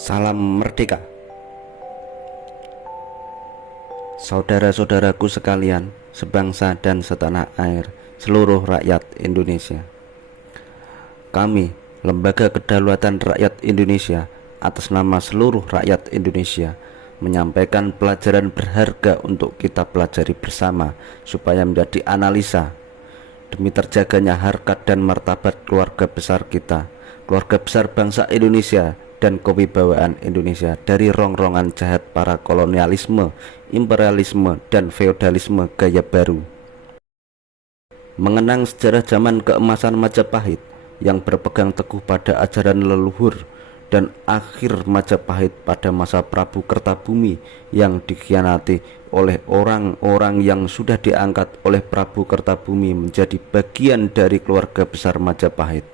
Salam merdeka. Saudara-saudaraku sekalian, sebangsa dan setanah air, seluruh rakyat Indonesia. Kami, Lembaga Kedaulatan Rakyat Indonesia, atas nama seluruh rakyat Indonesia, menyampaikan pelajaran berharga untuk kita pelajari bersama supaya menjadi analisa demi terjaganya harkat dan martabat keluarga besar kita, keluarga besar bangsa Indonesia, dan kewibawaan Indonesia dari rongrongan jahat para kolonialisme, imperialisme, dan feodalisme gaya baru. Mengenang sejarah zaman keemasan Majapahit yang berpegang teguh pada ajaran leluhur, dan akhir Majapahit pada masa Prabu Kertabumi yang dikhianati oleh orang-orang yang sudah diangkat oleh Prabu Kertabumi menjadi bagian dari keluarga besar Majapahit.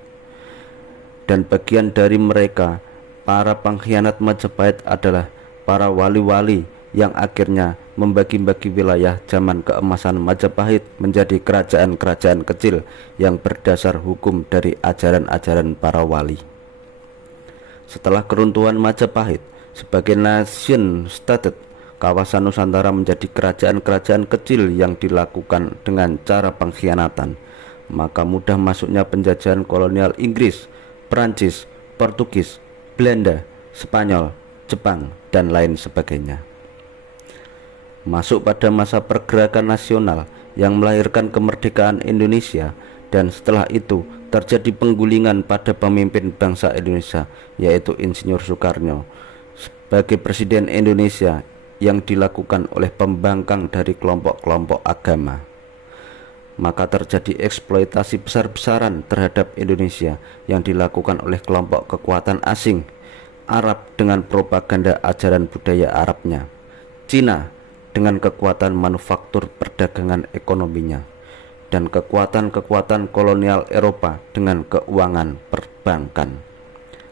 Dan bagian dari mereka, para pengkhianat Majapahit, adalah para wali-wali yang akhirnya membagi-bagi wilayah zaman keemasan Majapahit menjadi kerajaan-kerajaan kecil yang berdasar hukum dari ajaran-ajaran para wali. Setelah keruntuhan Majapahit sebagai nation state, kawasan Nusantara menjadi kerajaan-kerajaan kecil yang dilakukan dengan cara pengkhianatan. Maka mudah masuknya penjajahan kolonial Inggris, Perancis, Portugis, Belanda, Spanyol, Jepang, dan lain sebagainya. Masuk pada masa pergerakan nasional yang melahirkan kemerdekaan Indonesia, dan setelah itu terjadi penggulingan pada pemimpin bangsa Indonesia, yaitu Insinyur Soekarno sebagai Presiden Indonesia, yang dilakukan oleh pembangkang dari kelompok-kelompok agama. Maka terjadi eksploitasi besar-besaran terhadap Indonesia yang dilakukan oleh kelompok kekuatan asing, Arab dengan propaganda ajaran budaya Arabnya, Cina dengan kekuatan manufaktur perdagangan ekonominya, dan kekuatan-kekuatan kolonial Eropa dengan keuangan perbankan,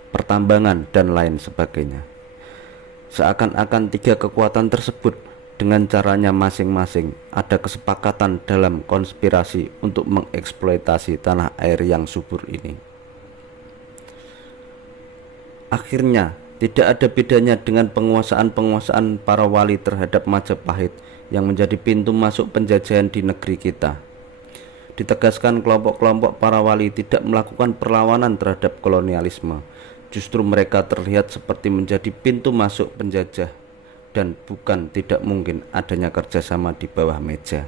pertambangan, dan lain sebagainya. Seakan-akan tiga kekuatan tersebut dengan caranya masing-masing ada kesepakatan dalam konspirasi untuk mengeksploitasi tanah air yang subur ini. Akhirnya tidak ada bedanya dengan penguasaan-penguasaan para wali terhadap Majapahit yang menjadi pintu masuk penjajahan di negeri kita. Ditegaskan kelompok-kelompok para wali tidak melakukan perlawanan terhadap kolonialisme. Justru mereka terlihat seperti menjadi pintu masuk penjajah, dan bukan tidak mungkin adanya kerjasama di bawah meja.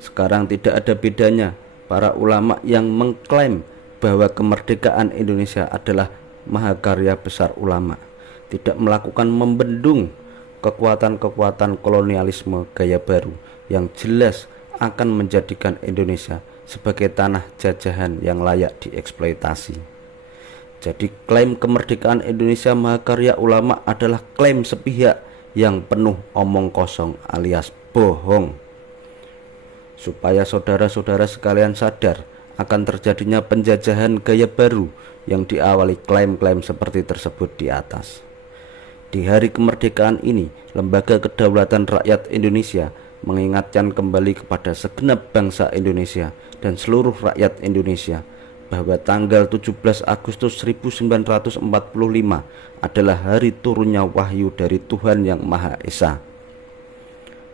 Sekarang tidak ada bedanya para ulama yang mengklaim bahwa kemerdekaan Indonesia adalah mahakarya besar ulama, tidak melakukan membendung kekuatan-kekuatan kolonialisme gaya baru yang jelas akan menjadikan Indonesia sebagai tanah jajahan yang layak dieksploitasi. Jadi klaim kemerdekaan Indonesia mahakarya ulama adalah klaim sepihak yang penuh omong kosong alias bohong. Supaya saudara-saudara sekalian sadar akan terjadinya penjajahan gaya baru yang diawali klaim-klaim seperti tersebut di atas. Di hari kemerdekaan ini, Lembaga Kedaulatan Rakyat Indonesia mengingatkan kembali kepada segenap bangsa Indonesia dan seluruh rakyat Indonesia bahwa tanggal 17 Agustus 1945 adalah hari turunnya wahyu dari Tuhan Yang Maha Esa,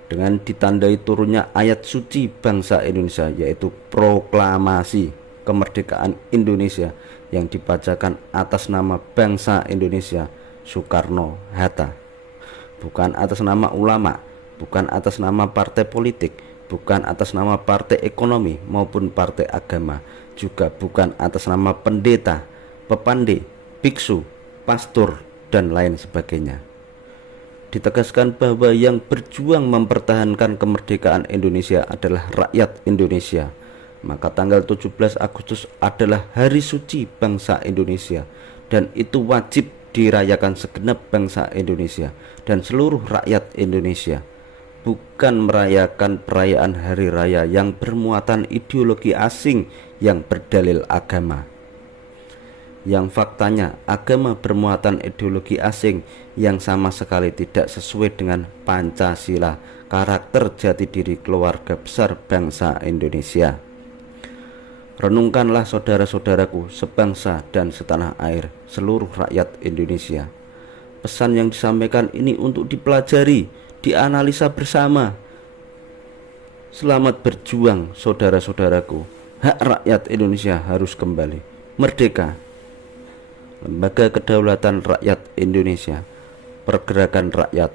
dengan ditandai turunnya ayat suci bangsa Indonesia, yaitu proklamasi kemerdekaan Indonesia yang dibacakan atas nama bangsa Indonesia Soekarno-Hatta, bukan atas nama ulama, bukan atas nama partai politik, bukan atas nama partai ekonomi maupun partai agama, juga bukan atas nama pendeta, pepande, biksu, pastor, dan lain sebagainya. Ditegaskan bahwa yang berjuang mempertahankan kemerdekaan Indonesia adalah rakyat Indonesia. Maka tanggal 17 Agustus adalah hari suci bangsa Indonesia, dan itu wajib dirayakan segenap bangsa Indonesia dan seluruh rakyat Indonesia, bukan merayakan perayaan hari raya yang bermuatan ideologi asing yang berdalil agama. Yang faktanya agama bermuatan ideologi asing yang sama sekali tidak sesuai dengan Pancasila, karakter jati diri keluarga besar bangsa Indonesia. Renungkanlah saudara-saudaraku sebangsa dan setanah air, seluruh rakyat Indonesia. Pesan yang disampaikan ini untuk dipelajari, dianalisa bersama. Selamat berjuang saudara-saudaraku. Hak rakyat Indonesia harus kembali merdeka. Lembaga Kedaulatan Rakyat Indonesia, Pergerakan Rakyat